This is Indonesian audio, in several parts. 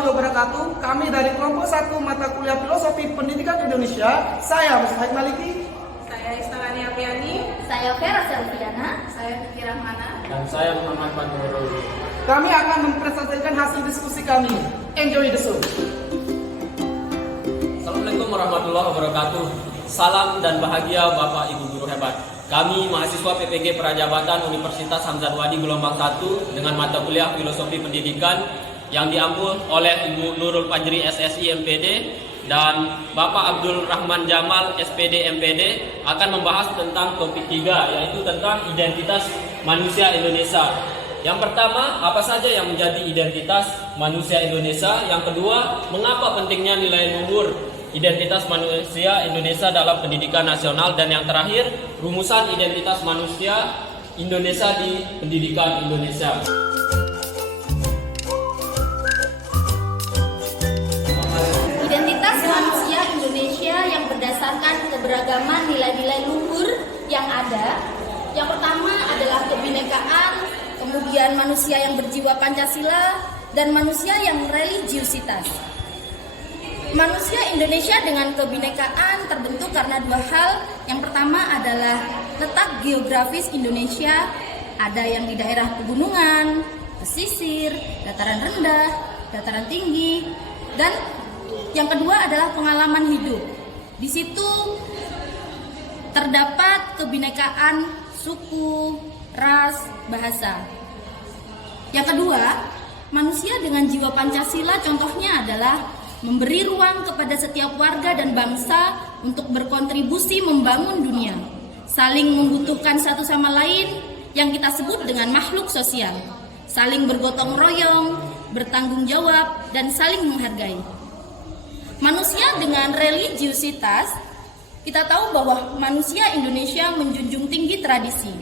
warahmatullahi wabarakatuh. Kami dari kelompok 1 mata kuliah Filosofi Pendidikan Indonesia. Saya Mustahik Maliki. Saya Istalani Apriani. Saya Vera Selviana. Saya Fikri Rahmana. Dan saya Muhammad Panurul. Kami akan mempresentasikan hasil diskusi kami. Enjoy the show. Assalamualaikum warahmatullahi wabarakatuh. Salam dan bahagia Bapak Ibu guru hebat. Kami mahasiswa PPG Perajabatan Universitas Hamzahwadi gelombang 1 dengan mata kuliah Filosofi Pendidikan yang diambil oleh Ibu Nurul Fajri SSI MPD dan Bapak Abdul Rahman Jamal SPD MPD akan membahas tentang topik 3, yaitu tentang identitas manusia Indonesia. Yang pertama, apa saja yang menjadi identitas manusia Indonesia? Yang kedua, mengapa pentingnya nilai luhur identitas manusia Indonesia dalam pendidikan nasional? Dan yang terakhir, rumusan identitas manusia Indonesia di pendidikan Indonesia. Identitas manusia Indonesia yang berdasarkan keberagaman nilai-nilai luhur yang ada. Yang pertama adalah kebinekaan, kemudian manusia yang berjiwa Pancasila, dan manusia yang religiusitas. Manusia Indonesia dengan kebinekaan terbentuk karena 2 hal. Yang pertama adalah letak geografis Indonesia, ada yang di daerah pegunungan, pesisir, dataran rendah, dataran tinggi, dan yang kedua adalah pengalaman hidup. Di situ terdapat kebinekaan suku, ras, bahasa. Yang kedua, manusia dengan jiwa Pancasila contohnya adalah memberi ruang kepada setiap warga dan bangsa untuk berkontribusi membangun dunia, saling membutuhkan satu sama lain yang kita sebut dengan makhluk sosial, saling bergotong royong, bertanggung jawab, dan saling menghargai. Manusia dengan religiusitas, kita tahu bahwa manusia Indonesia menjunjung tinggi tradisi.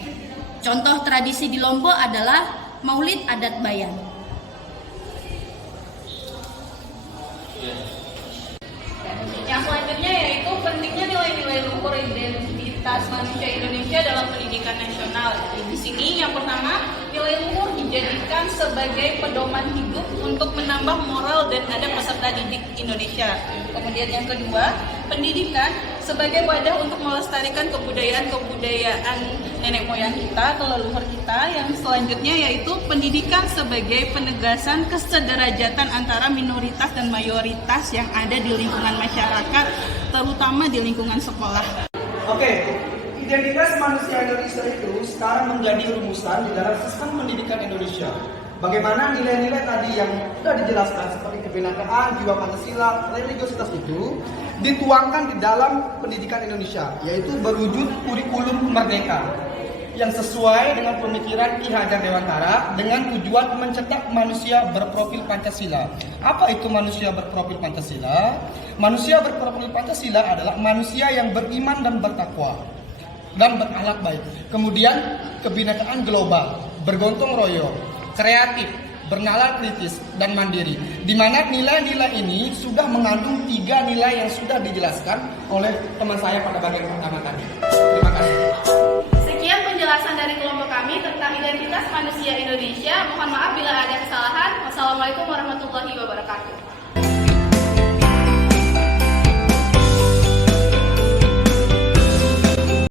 Contoh tradisi di Lombok adalah Maulid Adat Bayan. Yang selanjutnya yaitu pentingnya nilai-nilai luhur identitas manusia Indonesia dalam pendidikan nasional. Di sini yang pertama, nilai luhur dijadikan sebagai pedoman hidup untuk menambah moral dan adab peserta didik Indonesia. Kemudian yang kedua, pendidikan sebagai wadah untuk melestarikan kebudayaan nenek moyang kita, leluhur kita. Yang selanjutnya yaitu pendidikan sebagai penegasan kesederajatan antara minoritas dan mayoritas yang ada di lingkungan masyarakat, terutama di lingkungan sekolah. Oke, identitas manusia Indonesia itu sekarang menjadi rumusan di dalam sistem pendidikan Indonesia. Bagaimana nilai-nilai tadi yang sudah dijelaskan seperti kebinekaan, jiwa Pancasila, religiositas itu dituangkan di dalam pendidikan Indonesia, yaitu berwujud kurikulum merdeka yang sesuai dengan pemikiran Ki Hajar Dewantara dengan tujuan mencetak manusia berprofil Pancasila. Apa itu manusia berprofil Pancasila? Manusia berprofil Pancasila adalah manusia yang beriman dan bertakwa dan berakhlak baik. Kemudian kebinekaan global, bergotong royong, kreatif, bernalar kritis, dan mandiri. Di mana nilai-nilai ini sudah mengandung 3 nilai yang sudah dijelaskan oleh teman saya pada bagian pertama tadi. Terima kasih. Sekian penjelasan dari kelompok kami tentang identitas manusia Indonesia. Mohon maaf bila ada kesalahan. Wassalamualaikum warahmatullahi wabarakatuh.